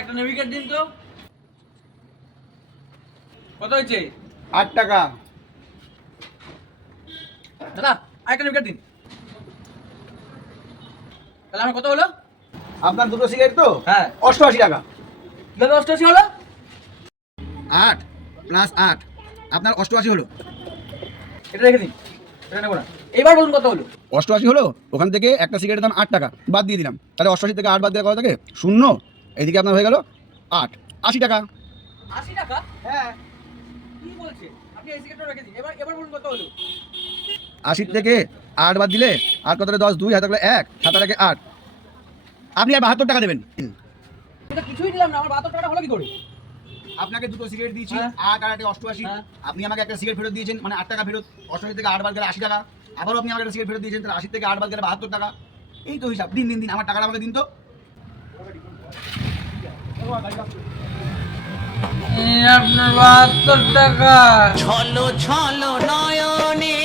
একটা নেভিগেট দিন তো। কত হয়েছে? 8 টাকা। দাদা আরেকটা নেভিগেট দিন। তাহলে আমার কত হলো? আপনার দুটো সিগারেট তো? হ্যাঁ। 88 টাকা। দাদা 88 হলো? 8 প্লাস 8 আপনার 88 হলো। এটা রেখে দিন, এটা নেবো না। এবার বলুন কত হলো? 88 হলো, ওখান থেকে একটা সিগারেটের দাম 8 টাকা বাদ দিয়ে দিলাম, তাহলে 88 থেকে 8 বাদ দেওয়া কত থাকে? 0। এইদিকে আপনার হয়ে গেল 8, 80 টাকা। 80 টাকা? হ্যাঁ। কি বলছেন? আপনি এই সিগারেটটা রেখে দিন। এবার বলুন কত হলো? 80 থেকে 8 বাদ দিলে আর কত? 10, 2 হাতে 1, 7 আর 8, আপনি আর 72 টাকা দেবেন। এটা কিছুই দিলাম না, আমার 72 টাকা হলো কি করে? আপনাকে দুটো সিগারেট দিয়েছি, হ্যাঁ। 8 আর 8 88। হ্যাঁ। আপনি আমাকে একটা সিগারেট ফেরত দিয়েছেন, মানে 8 টাকা ফেরত। 88 থেকে 8 বাদ গেলে 80 টাকা। আবারও আপনি আমাকে একটা সিগারেট ফেরত দিয়েছেন, তাহলে 80 থেকে 8 বাদ গেলে 72 টাকা। এই তো হিসাব। দিন আমার টাকাটা আমাকে দিন তো। আপনার 72 টাকা। ছলো ছলো নয়নে